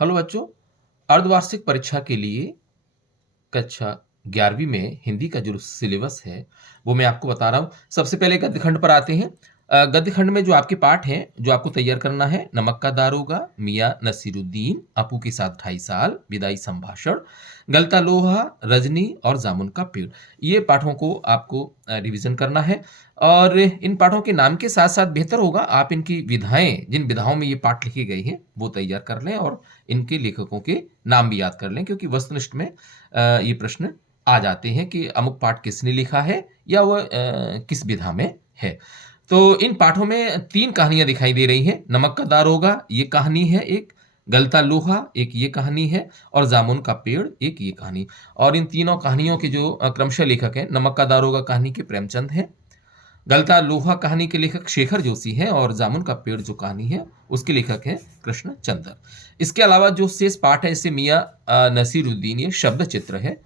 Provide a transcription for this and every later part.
Hello बच्चों, अर्धवार्षिक परीक्षा के लिए कक्षा 11वीं में हिंदी का जो सिलेबस है, वो मैं आपको बता रहा हूँ। सबसे पहले गद्य खंड पर आते हैं। गद्य खंड में जो आपके पाठ हैं, जो आपको तैयार करना है, नमक का दारोगा, मियाँ नसीरुद्दीन, अपू के साथ 2.5 साल, विदाई संभाषण, गलता लोहा, रजनी और जामुन का पेड़। ये पाठों को आपको रिवीजन करना है और इन पाठों के नाम के साथ-साथ बेहतर होगा आप इनकी विधाएँ, जिन विधाओं में ये पाठ लिखे गए हैं, वो तैयार कर लें और इनके लेखकों के नाम भी याद कर लें, क्योंकि वस्तुनिष्ठ में ये प्रश्न आ जाते हैं कि अमुक पाठ किसने लिखा है या वह किस विधा में है। तो इन पाठों में 3 कहानियाँ दिखाई दे रही हैं। नमक का दारोगा ये कहानी है एक, गलता लोहा एक ये कहानी है और जामुन का पेड़ एक ये कहानी। और इन तीनों कहानियों के जो क्रमशः लेखक हैं, नमक का दारोगा कहानी के प्रेमचंद हैं, गलता लोहा कहानी के लेखक शेखर जोशी हैं और जामुन का पेड़ जो कहानी है उसके लेखक हैं कृष्ण चंद्र। इसके अलावा जो शेष पाठ है इसे मियाँ नसीरुद्दीन ये शब्द चित्र है,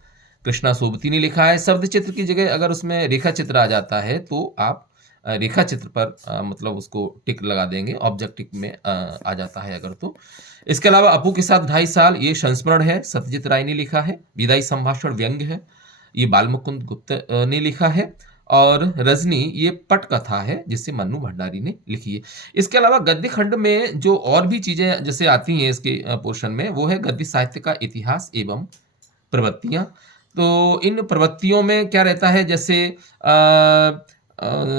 कृष्णा सोबती ने लिखा है। शब्द चित्र की जगह अगर उसमें रेखा चित्र आ जाता है तो आप रेखा चित्र पर मतलब उसको टिक लगा देंगे, ऑब्जेक्ट टिक में आ जाता है अगर तो। इसके अलावा अपू के साथ 2.5 साल ये संस्मरण है, सत्यजीत राय ने लिखा है। विदाई संभाषण व्यंग्य है, ये बालमुकुंद गुप्त ने लिखा है। और रजनी ये पटकथा है जिसे मन्नू भंडारी ने लिखी है। इसके अलावा गद्य खंड में जो और भी चीजें जैसे आती हैं इसके पोर्शन में, वो है गद्य साहित्य का इतिहास एवं प्रवृत्तियां। तो इन प्रवृत्तियों में क्या रहता है, जैसे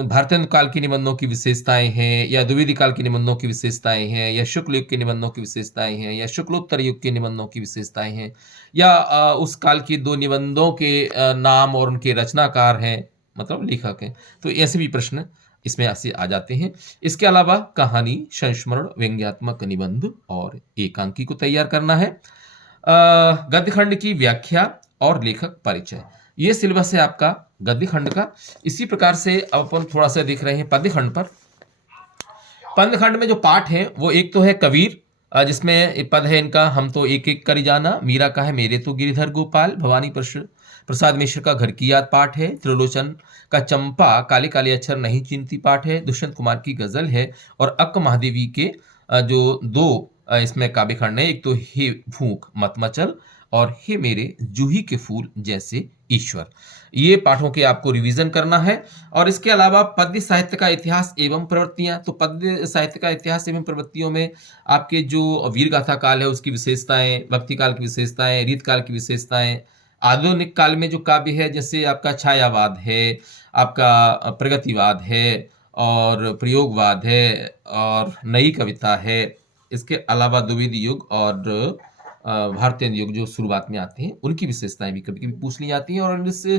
भारतेंदु काल के निबंधों की विशेषताएं हैं, या द्विवेदी काल के निबंधों की विशेषताएं हैं, या शुक्ल युग के निबंधों की विशेषताएं हैं, या शुक्लोत्तर युग के निबंधों की विशेषताएं हैं, या उस काल के 2 निबंधों के नाम और उनके रचनाकार हैं, मतलब लेखक हैं। तो ऐसे भी प्रश्न इसमें ऐसे आ जाते हैं। इसके अलावा कहानी, संस्मरण, व्यंग्यात्मक निबंध और एकांकी को तैयार करना है। गद्य खंड की व्याख्या और लेखक परिचय, ये सिलेबस है आपका गद्य खंड का। इसी प्रकार से अब अपन थोड़ा सा देख रहे हैं पद्य खंड पर। पद्य खंड में जो पाठ है वो एक तो है कबीर, जिसमें पद है इनका हम तो एक एक करी जाना, मीरा का है मेरे तो गिरिधर गोपाल, भवानी प्रसाद मिश्र का घर की याद पाठ है, त्रिलोचन का चंपा काले काले अक्षर नहीं चिंती पाठ है, दुष्यंत कुमार की गजल है और अक्क महादेवी के जो 2 इसमें काव्य खंड है, एक तो हे भूख मत मचल और हे मेरे जूही के फूल जैसे ईश्वर। ये पाठों के आपको रिवीजन करना है। और इसके अलावा पद्य साहित्य का इतिहास एवं प्रवृत्तियां, तो पद्य साहित्य का इतिहास एवं प्रवृत्तियों में आपके जो वीर गाथा काल है उसकी विशेषताएं, भक्ति काल की विशेषताएं, रीत काल की विशेषताएं, आधुनिक काल में जो काव्य है जैसे आपका छायावाद है, आपका प्रगतिवाद है और प्रयोगवाद है और नई कविता है। इसके अलावा द्विवेदी युग और भारतीय युग जो शुरुआत में आते हैं उनकी विशेषताएं भी कभी कभी पूछ ली जाती हैं, और इससे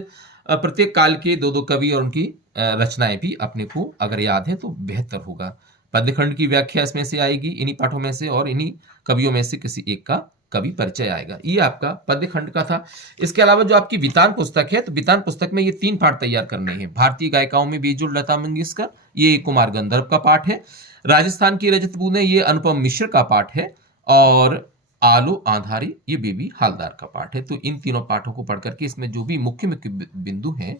प्रत्येक काल के 2-2 कवि और उनकी रचनाएं भी अपने को अगर याद है तो बेहतर होगा। पद्यखंड की व्याख्या इसमें से आएगी, इन्हीं पाठों में से, और इन्हीं कवियों में से किसी एक का कवि परिचय आएगा। ये आपका पद्यखंड का था। इसके अलावा जो आपकी वितान पुस्तक है, तो वितान पुस्तक में ये 3 पाठ तैयार करने हैं। भारतीय गायिकाओं में बेजोड़ लता मंगेशकर, ये कुमार गंधर्व का पाठ है। राजस्थान की रजत बूंदें, ये अनुपम मिश्र का पाठ है। और आलो आधारी, ये बेबी हालदार का पाठ है। तो इन तीनों पाठों को पढ़ करके इसमें जो भी मुख्य मुख्य बिंदु हैं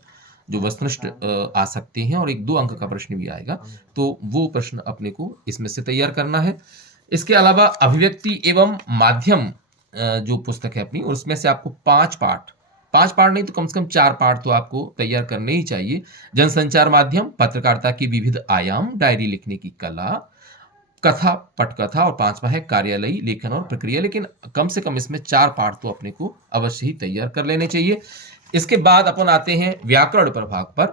जो वस्तुनिष्ठ आ सकते हैं और 1-2 अंक का प्रश्न भी आएगा, तो वो प्रश्न अपने को इसमें से तैयार करना है। इसके अलावा अभिव्यक्ति एवं माध्यम जो पुस्तक है अपनी, उसमें से आपको 5 पाठ नहीं तो कम से कम 4 पाठ तो आपको तैयार करने ही चाहिए। जनसंचार माध्यम, पत्रकारिता की विविध आयाम, डायरी लिखने की कला, कथा, पटकथा, और 5वां है कार्यालयी लेखन और प्रक्रिया। लेकिन कम से कम इसमें 4 पाठ तो अपने को अवश्य ही तैयार कर लेने चाहिए। इसके बाद अपन आते हैं व्याकरण प्रभाग पर।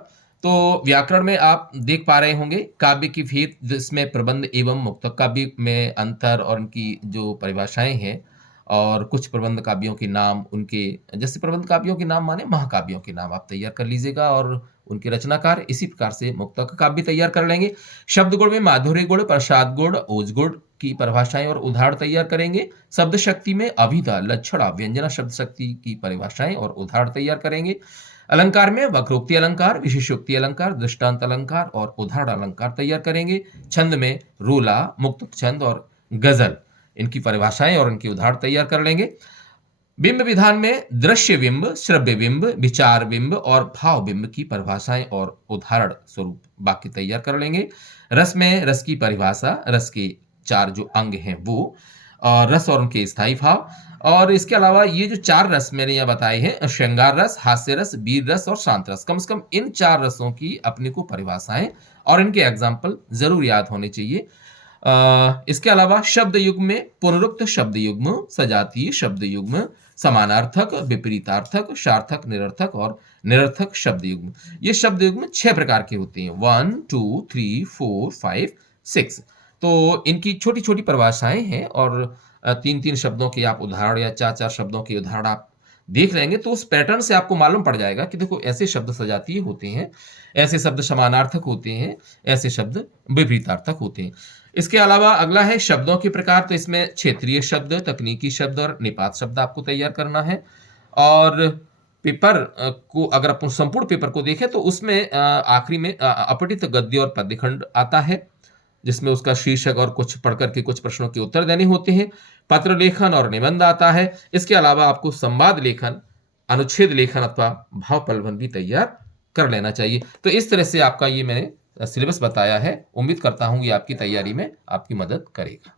तो व्याकरण में आप देख पा रहे होंगे काव्य की भेद, जिसमें प्रबंध एवं मुक्तक काव्य में अंतर और उनकी जो परिभाषाएं हैं, और कुछ प्रबंध काव्यों के नाम, उनके जैसे प्रबंध काव्यों के नाम माने महाकाव्यों के नाम आप तैयार कर लीजिएगा और उनके रचनाकार। इसी प्रकार से मुक्तक काव्य तैयार कर लेंगे। शब्द गुण में माधुर्य गुण, प्रसाद गुण, ओज गुण की परिभाषाएं और उदाहरण तैयार करेंगे। शब्द शक्ति में अभिधा, लक्षणा, व्यंजना शब्द शक्ति की परिभाषाएं और उदाहरण तैयार करेंगे। अलंकार में वक्रोक्ति अलंकार, विशेषोक्ति अलंकार, दृष्टांत अलंकार और उदाहरण अलंकार तैयार करेंगे। छंद में रोला, मुक्तक छंद और गजल, इनकी परिभाषाएं और इनके उदाहरण तैयार कर लेंगे। बिंब विधान में दृश्य बिंब, श्रव्य बिंब, विचार बिंब और भाव बिंब की परिभाषाएं और उदाहरण स्वरूप बाकी तैयार कर लेंगे। रस में रस की परिभाषा, रस के 4 जो अंग हैं वो, और रस और उनके स्थायी भाव। और इसके अलावा ये जो 4 रस मैंने यहाँ बताए हैं, श्रृंगार रस, हास्य रस, वीर रस और शांत रस, कम से कम इन 4 रसों की अपने को परिभाषाएँ और इनके एग्ज़ाम्पल ज़रूर याद होने चाहिए। इसके अलावा शब्द युग्म में पुनरुक्त शब्द युग्म, सजातीय शब्द युग्म, समानार्थक, विपरीतार्थक, सार्थक, निरर्थक और निरर्थक शब्द युग्म। ये शब्द युग्म 6 प्रकार के होते हैं, 1, 2, 3, 4, 5, 6। तो इनकी छोटी-छोटी परिभाषाएँ हैं और 3-3 शब्दों के आप उदाहरण या 4-4 शब्दों के उदाहरण आप देख लेंगे तो उस पैटर्न से आपको मालूम पड़ जाएगा कि देखो ऐसे शब्द सजातीय होते हैं, ऐसे शब्द समानार्थक होते हैं, ऐसे शब्द विपरीतार्थक होते हैं। इसके अलावा अगला है शब्दों के प्रकार, तो इसमें क्षेत्रीय शब्द, तकनीकी शब्द और निपात शब्द आपको तैयार करना है। और पेपर को अगर अपन संपूर्ण पेपर को देखें तो उसमें आखिरी में अपठित गद्य और पद्यखंड आता है, जिसमें उसका शीर्षक और कुछ पढ़ कर के कुछ प्रश्नों के उत्तर देने होते हैं। पत्र लेखन और निबंध आता है। इसके अलावा आपको संवाद लेखन, अनुच्छेद लेखन अथवा भाव प्रबंध भी तैयार कर लेना चाहिए। तो इस तरह से आपका ये मैंने सिलेबस बताया है। उम्मीद करता हूँ ये आपकी तैयारी में आपकी मदद करेगा।